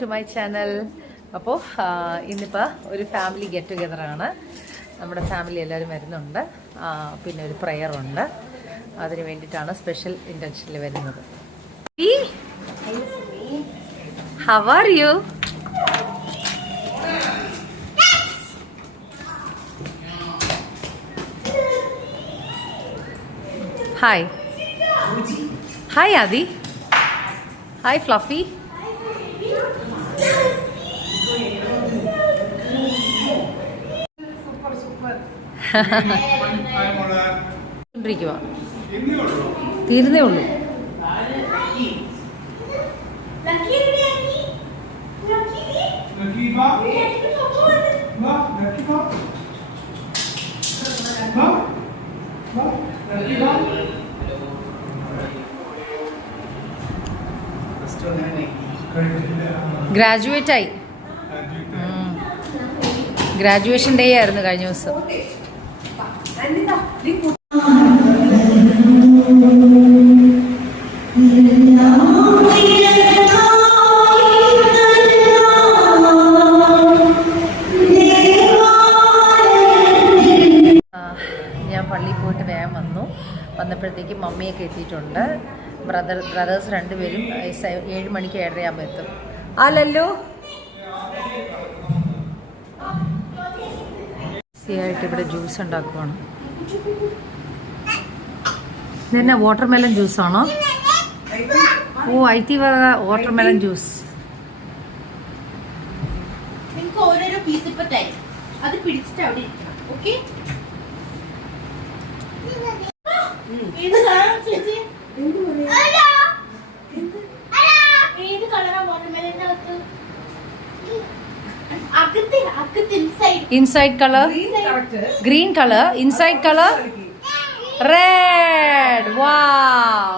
To my channel. അപ്പോൾ ഇന്നിപ്പോൾ ഒരു ഫാമിലി ഗെറ്റ് ടുഗെദറാണ്. നമ്മുടെ ഫാമിലി എല്ലാവരും വരുന്നുണ്ട്. പിന്നെ ഒരു പ്രെയറുണ്ട്. അതിന് വേണ്ടിയിട്ടാണ് സ്പെഷ്യൽ ഇൻറ്റൻഷനിൽ വരുന്നത്. How are you? Hi hi Adi. Hi Fluffy. തീരുന്നേ ഉള്ളൂ. ഗ്രാജുവേറ്റ് ആയി. ഗ്രാജുവേഷൻ ഡേ ആയിരുന്നു കഴിഞ്ഞ ദിവസം. ഞാൻ പള്ളിയിൽ പോയിട്ട് വേഗം വന്നപ്പോഴത്തേക്ക് മമ്മിയൊക്കെ എത്തിയിട്ടുണ്ട്. ബ്രദേഴ്സ് രണ്ടുപേരും 7 മണിക്ക് 7:30 എത്തും. അല്ലല്ലോ ആയിട്ട് ഇവിടെ ജ്യൂസ് ഉണ്ടാക്കുവാണ്. ഇതെന്നാ വാട്ടർമെലൺ ജ്യൂസാണോ? ഓ, ഐറ്റി വക വാട്ടർമെലൺ ജ്യൂസ്. ഓരോരോ പീസ് ഇപ്പൊ തരും. അത് പിടിച്ചിട്ട് അവിടെ ഇരിക്കണം. ഓക്കെ? ഏത് കളറാ വാട്ടർമെലന്റെ അകത്ത്? Inside color green color, inside color red. Wow.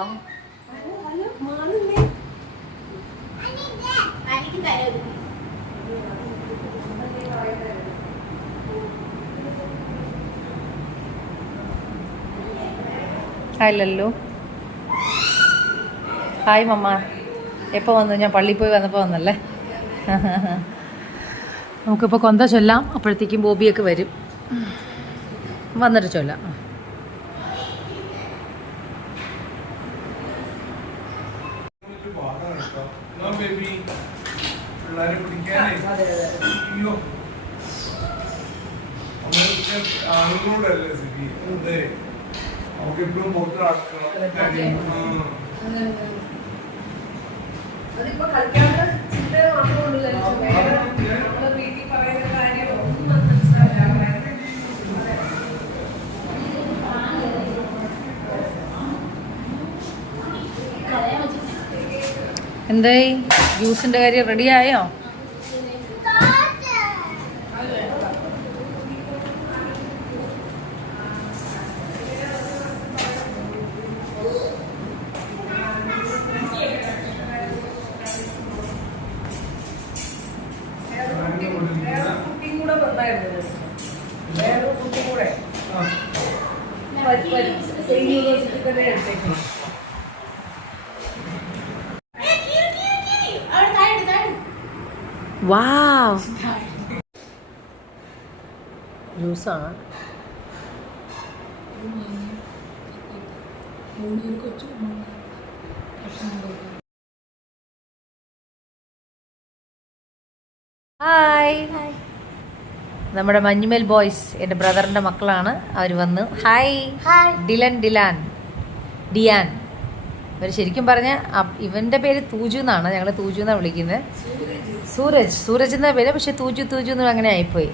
Hi Lallu. Hi മമ്മ. എപ്പോൾ വന്നു? ഞാൻ പള്ളിയിൽ പോയി വന്നപ്പോൾ വന്നല്ലേ. നമുക്കിപ്പോൾ കൊന്ത ചൊല്ലാം. അപ്പോഴത്തേക്കും ബോബിയൊക്കെ വരും. വന്നിട്ട് ചൊല്ലാം. എന്തായി ജ്യൂസിന്റെ കാര്യം റെഡിയായോ? വാവ്, ജ്യൂസാണ്. ഹായ്, നമ്മുടെ മഞ്ഞുമേൽ ബോയ്സ് എൻ്റെ ബ്രദറിൻ്റെ മക്കളാണ്. അവർ വന്നു. ഹായ് ഡിയാൻ. ഇവർ ശരിക്കും പറഞ്ഞ ഇവൻ്റെ പേര് തൂജു എന്നാണ്. ഞങ്ങൾ തൂജു എന്നാണ് വിളിക്കുന്നത്. സൂരജ് എന്ന പേര്, പക്ഷെ തൂജു എന്ന് അങ്ങനെ ആയിപ്പോയി.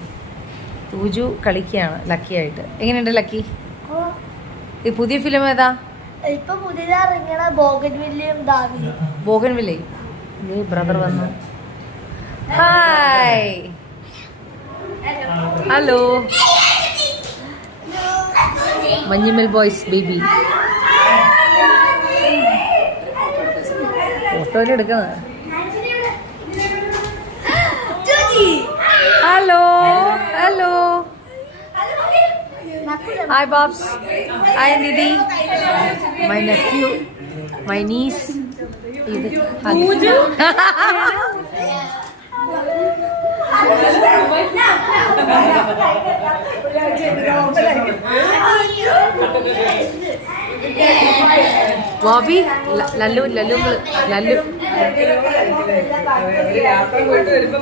തൂജു കളിക്കുകയാണ് ലക്കിയായിട്ട്. എങ്ങനെയുണ്ട് ലക്കി? ഈ പുതിയ ഫിലിം ഏതാ? ഇപ്പൊ പുതിയതാ ബോഗൻവില്ലേ. ബ്രദർ വന്നു. Hi, hello Manjummel boys baby. ഫോട്ടോയിൽ എടുക്കുന്നത്. Hello Hi Bobs. Hi Didi. My nephew, my niece. Bobby Lallu Lallu Lallu യാത്ര പോയിട്ട് വരുമ്പോ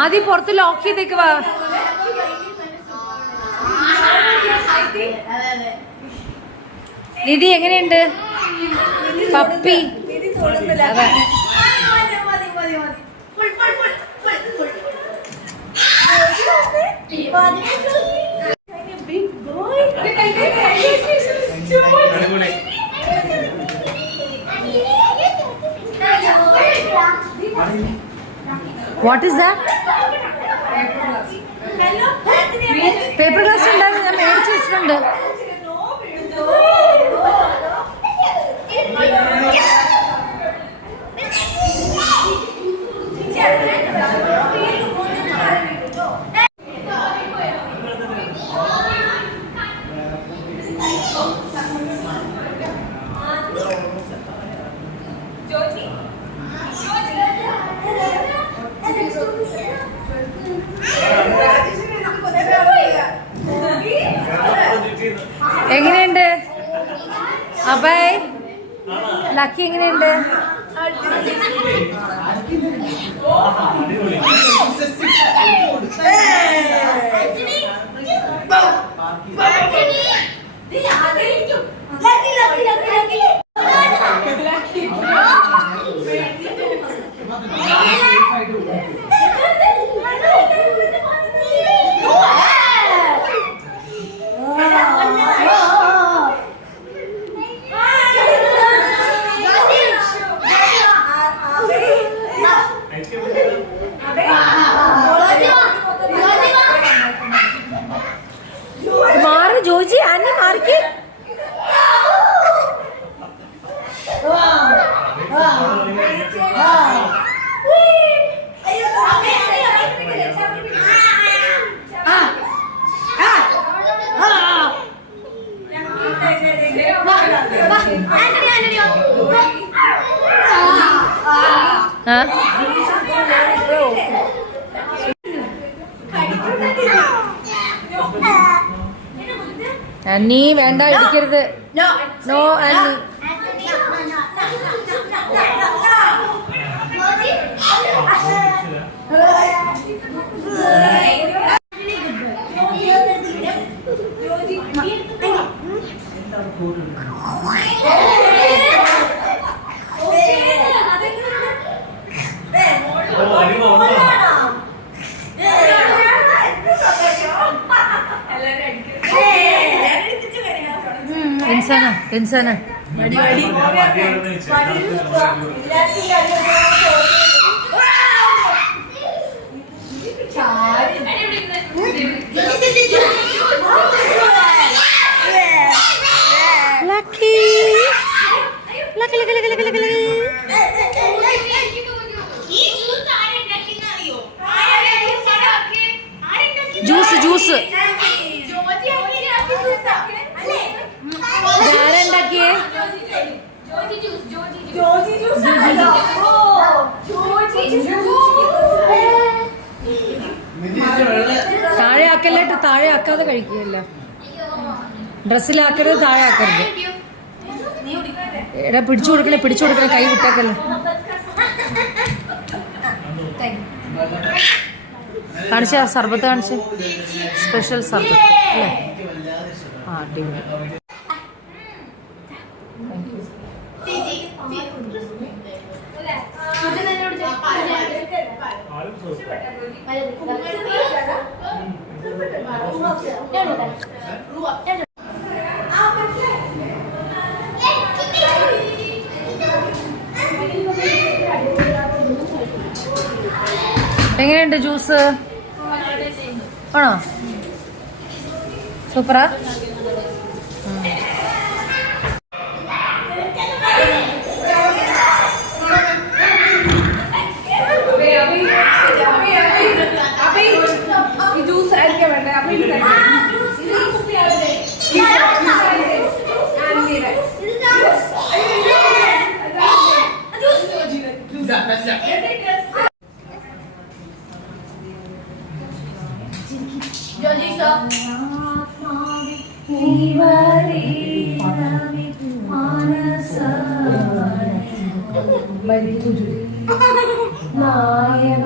ആദ്യം പുറത്ത് ലോക്ക് ചെയ്തേക്ക് വാ. നിധി എങ്ങനെയുണ്ട് പപ്പി? അതെ what is that? Paper glass ഉണ്ടായിരുന്നു, ഞാൻ മേടിച്ച് വെച്ചിട്ടുണ്ട്. എങ്ങനെയുണ്ട് അബായ്? ലക്കി എങ്ങനെയുണ്ട്? മാറി ജോജി, ആന്റി മാറിക്ക്. അന്നീ വേണ്ട, ഇടിക്കരുത്. നോ അന്നി. ടെൻസാന ജ്യൂസ് ജ്യൂസ് ആരുണ്ടാക്കിയേ? താഴെ ആക്കല്ലേട്ടോ, താഴെ ആക്കാതെ കഴിക്കുകയല്ല. ഡ്രസ്സിലാക്കരുത്, താഴെ ആക്കരുത്. എടാ പിടിച്ചു കൊടുക്കണേ, പിടിച്ചു കൊടുക്കണേ, കൈ വിട്ടേക്കല്ലേ. കാണിച്ച സർബത്ത് കാണിച്ച്, സ്പെഷ്യൽ സർബത്ത് അല്ലേ? ആ അടിപൊളി. എങ്ങനെയുണ്ട് ജ്യൂസ്? ആണോ? സൂപ്പറാ? ജ്യൂസ് ആയിരിക്കും വേണ്ടേ?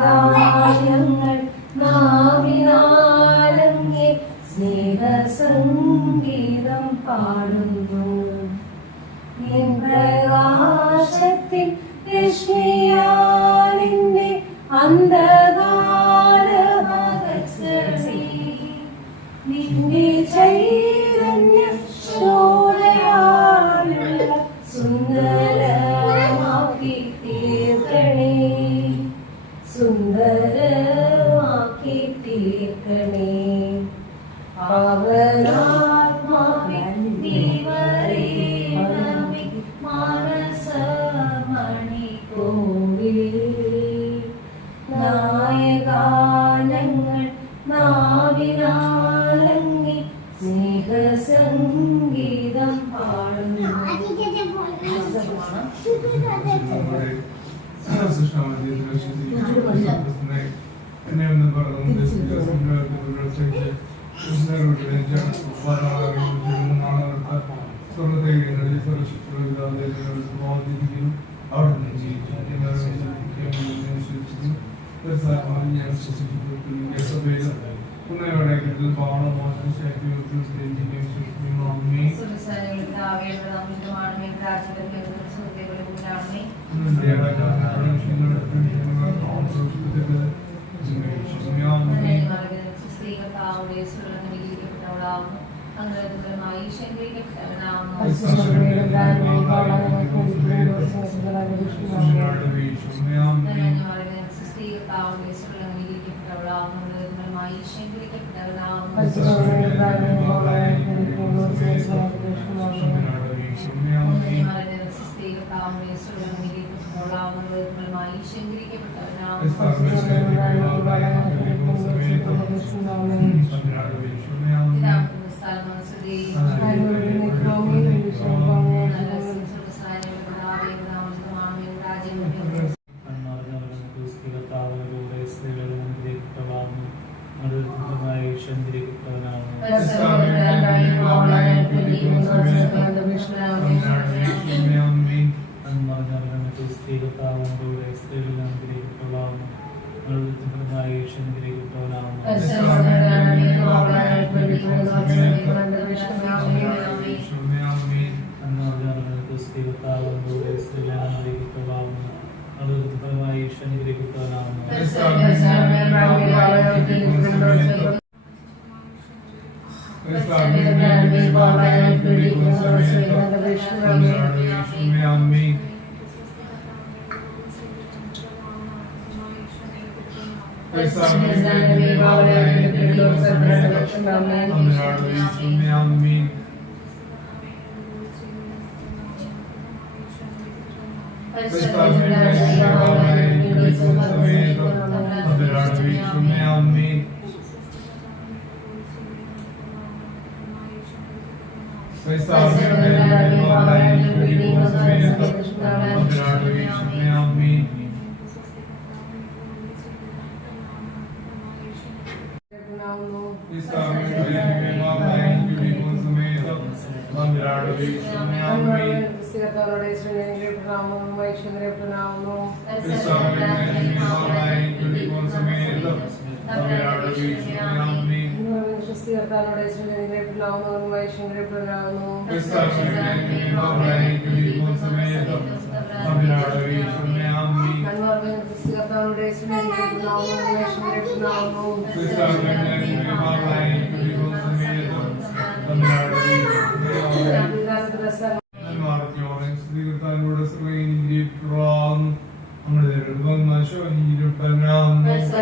നായകായങ്ങൾ നാവിനാലങ്ങേ സ്നേഹസംഗീതം പാടുന്നു. പ്രകാശത്തിൽ രശ്മിയാലിന്റെ അന്ധകാരമകറ്റണേ. നിന്റെ ചൈതന്യ ശോഭയാലുള്ള സുന്ദരമാക്കി തീർക്കണേ, സുന്ദരമാക്കി തീർക്കണേ. പവനാത്മാവിൻ ദീപരേണമേ മാനസമണിക്കോവിൽ. നായകാനങ്ങൾ നാവിനാലങ്ങി സ്നേഹസംഗീതം പാടുന്നു. എന്നെ ഒന്ന് പറഞ്ഞു അവിടെ നിന്ന് ജീവിച്ചു പുനയോടെ പാളമാറ്റം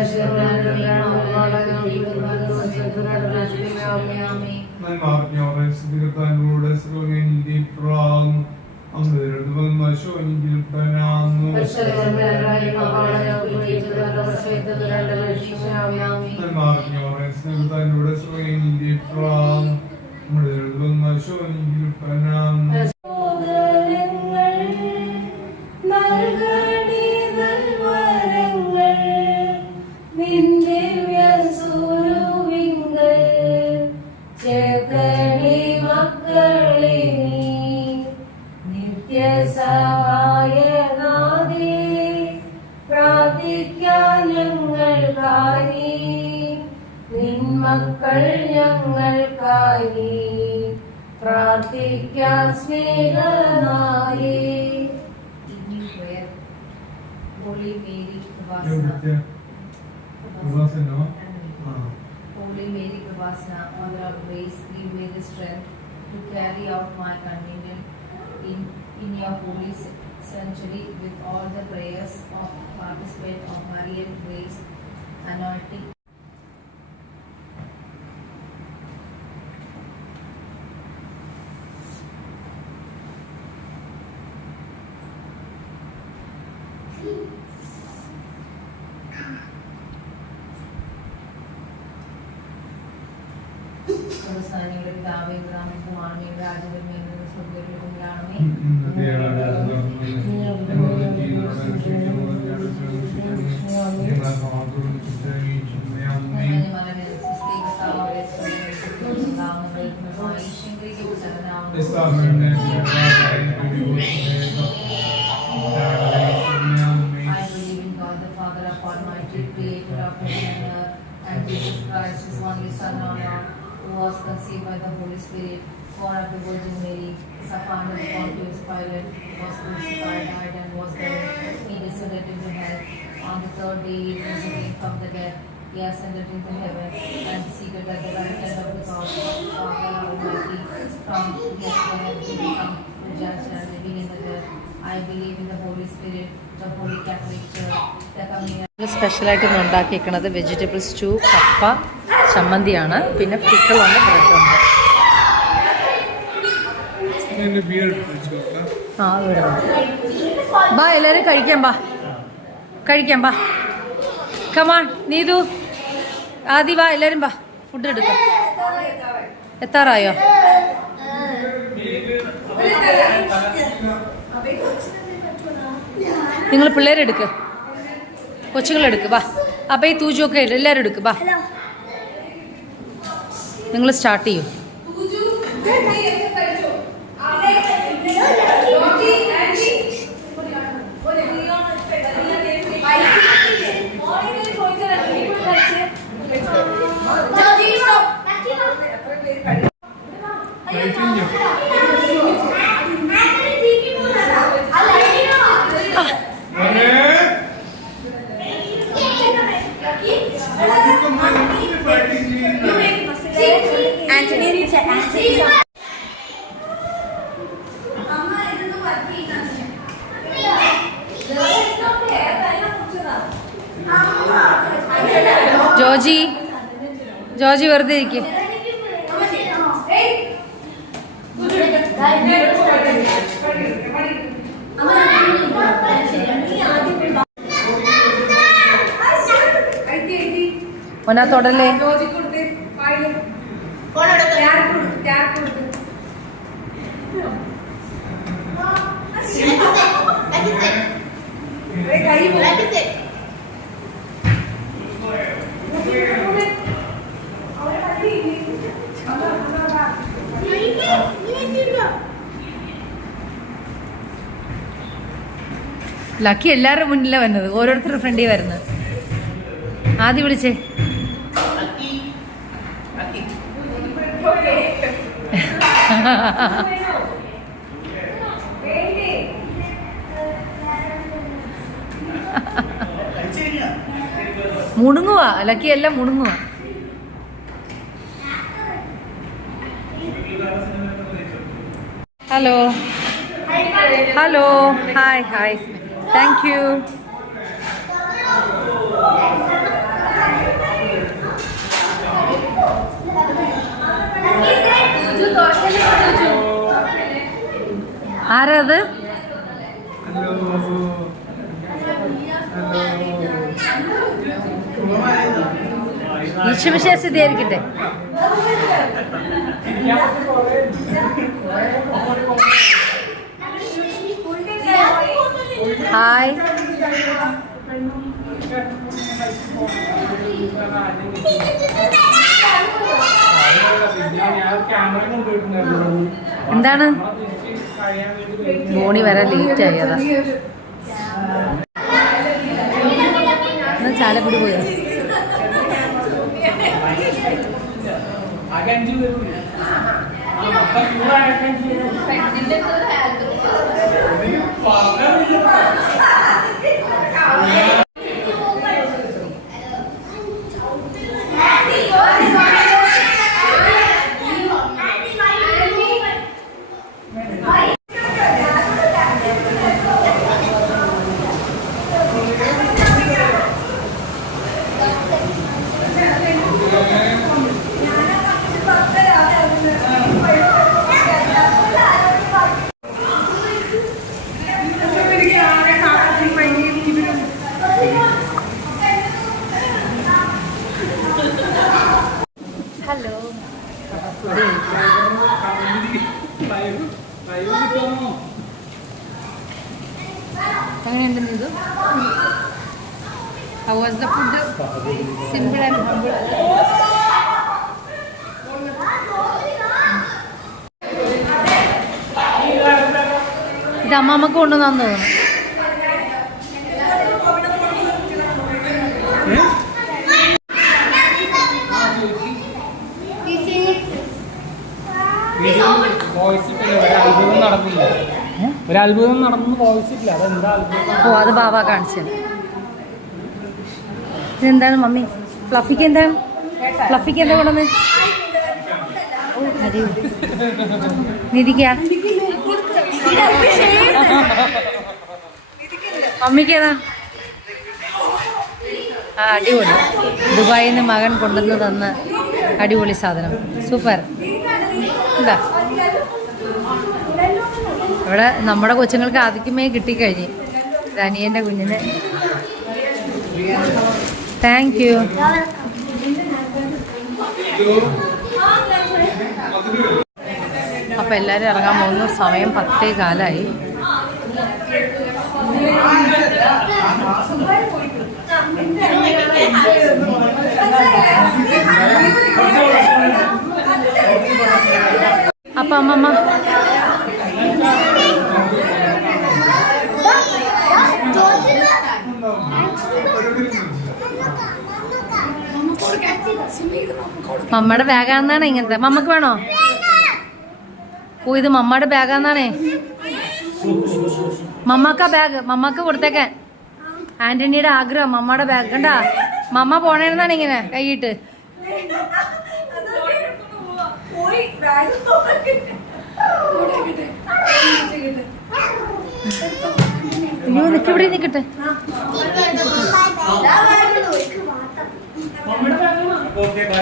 Gracias. സ്നേഹത്താനോട് സ്രോഗേനിന്റെ പ്രാങ് അമൃതം വശോനിന്റെ പ്രണാമം സ്നേഹത്താനോട് സ്രോഗേനിന്റെ പ്രാങ് അമൃതം വശോനിന്റെ പ്രണാമം മക്കൾ ഞങ്ങൾക്കായി പ്രാർത്ഥിക്കാൻ സ്നേഹനായി. Holy Mary Kripasana, Holy Mary Kripasana, Mother of Grace, give me the strength to carry out my communion in your holy sanctuary with all the prayers of participant of Marian Grace anointing. അവസാനങ്ങളുടെ പിതാവേ ഗ്രാമീണ രാജകന്മേ സ്വർഗ്ഗത്തിലുണ്ടാണമേ. And Jesus Christ, His only Son, our Lord, who was conceived by the Holy Spirit, born of the Virgin Mary, suffered under Pontius Pilate, was crucified, died, and was buried. He descended into hell. On the third day, He rose again from the dead. He ascended into heaven and seated at the right hand of the God, Father Almighty. From here He will come to judge and living in the dead. I believe in the Holy Spirit, the Holy Catholic Church, the communion. സ്പെഷ്യലായിട്ട് ഇന്ന് ഉണ്ടാക്കിയിരിക്കുന്നത് vegetable stew, കപ്പ, ചമ്മന്തിയാണ്. പിന്നെ പിക്കിളുണ്ട്, ബ്രെഡുണ്ട്. ആ ഇവിടെ ബാ, എല്ലാവരും കഴിക്കാം. ബാ കമാൺ. നീതു, ആദി, വാ എല്ലാവരും വാ, ഫുഡ് എടുക്കാം. എത്താറായോ? നിങ്ങൾ പിള്ളേരെടുക്ക്, കൊച്ചുങ്ങളെടുക്ക്. വാ. അപ്പം ഈ തൂജൊക്കെ എല്ലാവരും എടുക്ക്. വാ, നിങ്ങൾ സ്റ്റാർട്ട് ചെയ്യൂ. ജോജി വെറുതെ ഇരിക്കും. ഒന്നാ തൊടല്ലേ. ലക്കി എല്ലാവരുടെ മുന്നിലാണ് വന്നത്, ഓരോരുത്തരുടെ ഫ്രണ്ടിൽ വരുന്നത്. ആദ്യം വിളിച്ചേ. മുണുങ്ങുവാ ലക്കി, എല്ലാം മുണുങ്ങുവാ. Hello hello, hi hi, thank you. ആരാ അത്? ഹലോ ഈശ്വരശാസ്തിയായിരിക്കട്ടെ. ഹായ്. എന്താണ് ബോണി വരാൻ ലേറ്റ് ആയതാ. ചാലക്കുടി പോയോ? ഹലോ. എങ്ങനെയുണ്ടെന്ന് ഇത്? How was the food? Simple and humble. ഇത് അമ്മമ്മക്ക് കൊണ്ടുവന്നു തോന്നുന്നു. ഒരത്ഭുതം നടന്നു പോയിച്ചിട്ടില്ല. അതെന്താ അത്ഭുതം? ഓ, അത് ബാബ കാണിച്ചത്. ഇതെന്താണ് മമ്മി? ഫ്ലഫിക്ക് എന്താണ്? ഫ്ലഫിക്ക് എന്താ കൊണ്ടുവന്ന്? നിധിക്ക മമ്മിക്ക് ഏതാ? ആ, അടിപൊളി. ദുബായിൽ നിന്ന് മകൻ കൊണ്ടുവന്ന് തന്ന അടിപൊളി സാധനം. സൂപ്പർ. എന്താ ഇവിടെ നമ്മുടെ കൊച്ചുങ്ങൾക്ക് ആദ്യമേ കിട്ടിക്കഴിഞ്ഞ്. അനിയൻ്റെ കുഞ്ഞിന് താങ്ക് യു. അപ്പം എല്ലാവരും ഇറങ്ങാൻ പോകുന്നു. സമയം 10:15. അപ്പം അമ്മമ്മ മമ്മയുടെ ബാഗാന്നാണ് ഇങ്ങനത്തെ. മമ്മക്ക് വേണോ? ഓ, ഇത് മമ്മയുടെ ബാഗാന്നാണേ. മമ്മക്ക ബാഗ് മമ്മക്ക് കൊടുത്തേക്കാൻ. ആന്റണിയുടെ ആഗ്രഹം മമ്മയുടെ ബാഗ്. കണ്ടാ മമ്മ പോണേന്നാണ് ഇങ്ങനെ കൈയിട്ട്. അയ്യോ, നിക്കവിടെ നിക്കട്ടെ.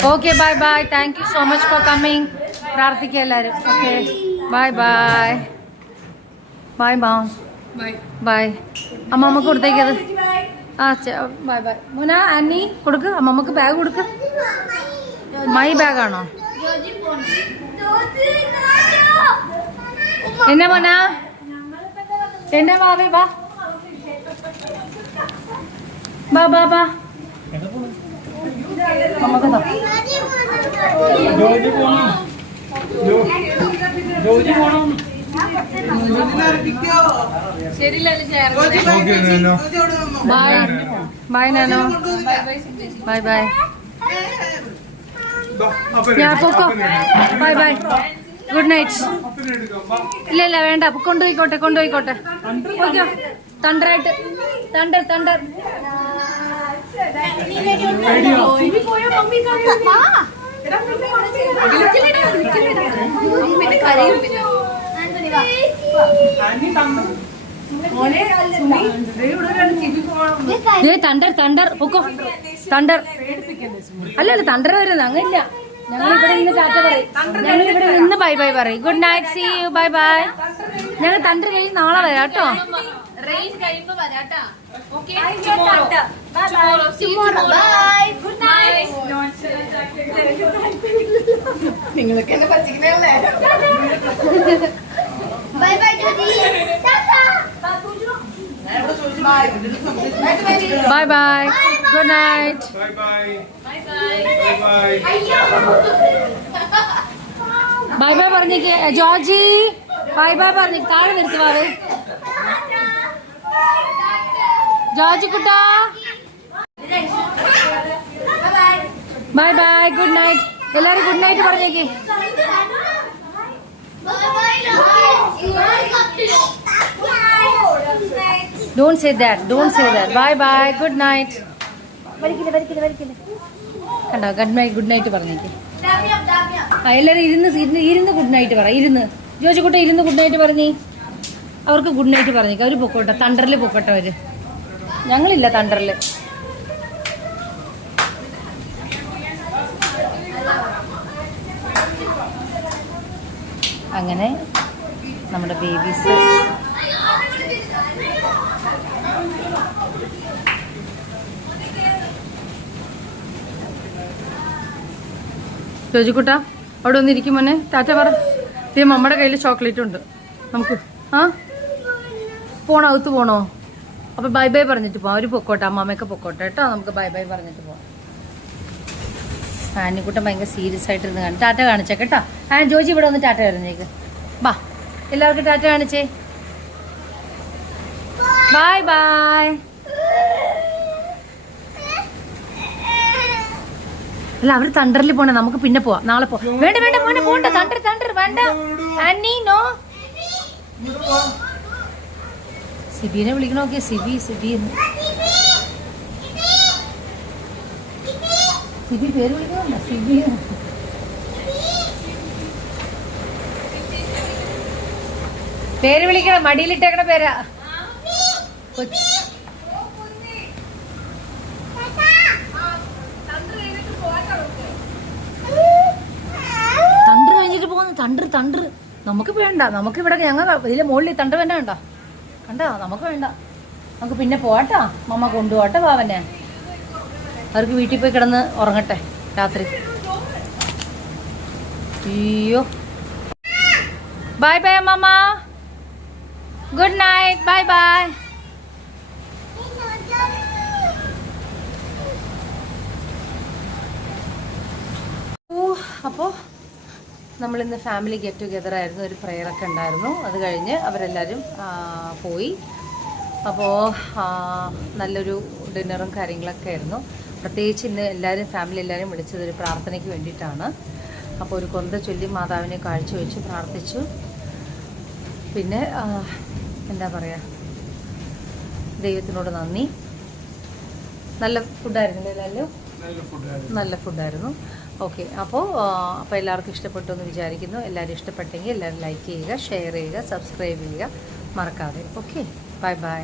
Okay, bye bye. Thank you so much for coming. പ്രാർത്ഥിക്കുക എല്ലാവരും. Okay, bye bye. Bye ma'am. Bye. അമ്മമ്മക്ക് കൊടുത്തേക്കത്. ആ, ബൈ ബൈ. മുന, ആന്നി കൊടുക്ക്. അമ്മമ്മക്ക് ബാഗ് കൊടുക്ക്. മൈ ബാഗാണോ? എന്നാ മോന? എന്നാ വാവേ, വാ ബാ ബാ ബാ. അമ്മക്ക് താ. ബൈ ബൈ നാനോ. Bye bye. ഞാൻ പോക്കോ. Bye bye. Good night. ഇല്ല ഇല്ല, വേണ്ട. കൊണ്ടുപോയിക്കോട്ടെ, കൊണ്ടുപോയിക്കോട്ടെ. ഓക്കെ, തണ്ടറായിട്ട്. Thunder thunder. തണ്ടർ തണ്ടർ പൊക്കോ. തണ്ടർ അല്ലല്ല, തണ്ടർ വരുന്നത് അങ്ങനില്ല. ഞങ്ങളിവിടെ ഇന്ന് ടാറ്റ പറയും. ഞങ്ങളിവിടെ ഇന്ന് ബൈ ബൈ പറയും. Good night, see you, bye bye. ഞങ്ങൾ തണ്ടർ കഴിഞ്ഞ് നാളെ വരാം കേട്ടോ. റെയിൻ കഴിയുമ്പോ വരാട്ടാ. ഓക്കെ നിങ്ങൾക്ക് എന്നെ പറ്റിക്കുന്നല്ലേ. Bye bye bye bye, good night. Bye bye. Bye bye പറഞ്ഞേക്ക് ജോർജി. ബൈ ബൈ പറഞ്ഞേക്ക്. താഴെ നിർത്തുവാറ് ജോർജി കുട്ടാ. Bye bye, good night. എല്ലാരും ഗുഡ് നൈറ്റ് പറഞ്ഞേക്ക്. Don't say that. Don't say that. Bye bye. Good night. കണ്ടോ, ഗുഡ് നൈറ്റ് പറഞ്ഞേക്ക്. എല്ലാരും ഇരുന്ന് ഗുഡ് നൈറ്റ് പറ. ജോജിക്കുട്ട ഇരുന്ന് ഗുഡ് നൈറ്റ് പറഞ്ഞേ. അവർക്ക് ഗുഡ് നൈറ്റ് പറഞ്ഞേക്ക്. അവര് പൊക്കോട്ടെ, തണ്ടറിൽ പൊക്കോട്ടെ അവര്. ഞങ്ങളില്ല തണ്ടറിൽ. അങ്ങനെ നമ്മുടെ ബേബീസ് ജോജിക്കുട്ട അവിടെ ഒന്ന് ഇരിക്കും മോനെ. ടാറ്റ പറ. നമ്മുടെ കയ്യിൽ ചോക്ലേറ്റ് ഉണ്ട് നമുക്ക്. ആ പോണോ, അകത്ത് പോണോ? അപ്പൊ ബൈ ബൈ പറഞ്ഞിട്ട് പോവാം. അവര് പൊക്കോട്ടെ, അമ്മാമ്മയൊക്കെ പൊക്കോട്ടെ കേട്ടോ. നമുക്ക് ബൈ ബൈ പറഞ്ഞിട്ട് പോവാം. ആനിക്കുട്ടൻ ഭയങ്കര സീരിയസ് ആയിട്ടിരുന്ന് കാണും. ടാറ്റ കാണിച്ചേ കേട്ടോ. ജോജി ഇവിടെ ഒന്ന് ടാറ്റ പറഞ്ഞേക്ക്. ബാ, എല്ലാവർക്കും ടാറ്റ കാണിച്ചേ. Bye bye. അല്ല, അവര് തണ്ടറിൽ പോണേ. നമുക്ക് പിന്നെ പോവാം, നാളെ പോവാം. വേണ്ട വേണ്ട മോനെ, പോണ്ട. തണ്ടർ വേണ്ട. Annie no. സിബിനെ വിളിക്കണോക്കെ. സിബി പേര് വിളിക്കണോ? സിബി പേര് വിളിക്കണം. മടിയിലിട്ടേക്കണ പേരാ. തണ്ടർ കഴിഞ്ഞിട്ട് പോകുന്നു. തണ്ടർ നമുക്ക് വേണ്ട. നമുക്ക് ഇവിടെ ഞങ്ങൾ ഇതിലെ മുകളിൽ തണ്ടർ വേണ്ട. കണ്ടോ, നമുക്ക് വേണ്ട. നമുക്ക് പിന്നെ പോവാട്ടാ. മമ്മ കൊണ്ടുപോട്ടെ പാവനെ. അവർക്ക് വീട്ടിൽ പോയി കിടന്ന് ഉറങ്ങട്ടെ രാത്രി. അയ്യോ, ബൈ ബൈ അമ്മ. Good night. Bye bye. അപ്പോൾ നമ്മളിന്ന് ഫാമിലി ഗെറ്റ് ടുഗെദർ ആയിരുന്നു. ഒരു പ്രെയറൊക്കെ ഉണ്ടായിരുന്നു. അത് കഴിഞ്ഞ് അവരെല്ലാവരും പോയി. അപ്പോൾ നല്ലൊരു ഡിന്നറും കാര്യങ്ങളൊക്കെ ആയിരുന്നു. പ്രത്യേകിച്ച് ഇന്ന് ഫാമിലി എല്ലാവരും വിളിച്ചത് ഒരു പ്രാർത്ഥനയ്ക്ക് വേണ്ടിയിട്ടാണ്. അപ്പോൾ ഒരു കൊന്ത ചൊല്ലി മാതാവിനെ കാഴ്ചവെച്ച് പ്രാർത്ഥിച്ചു. പിന്നെ എന്താ പറയുക, ദൈവത്തിനോട് നന്ദി. നല്ല ഫുഡായിരുന്നു എല്ലാവരും. നല്ല ഫുഡായിരുന്നു. ഓക്കെ, അപ്പോൾ എല്ലാവർക്കും ഇഷ്ടപ്പെട്ടു എന്ന് വിചാരിക്കുന്നു. എല്ലാവരും ഇഷ്ടപ്പെട്ടെങ്കിൽ എല്ലാവരും ലൈക്ക് ചെയ്യുക, ഷെയർ ചെയ്യുക, സബ്സ്ക്രൈബ് ചെയ്യുക മറക്കാതെ. Okay, bye by.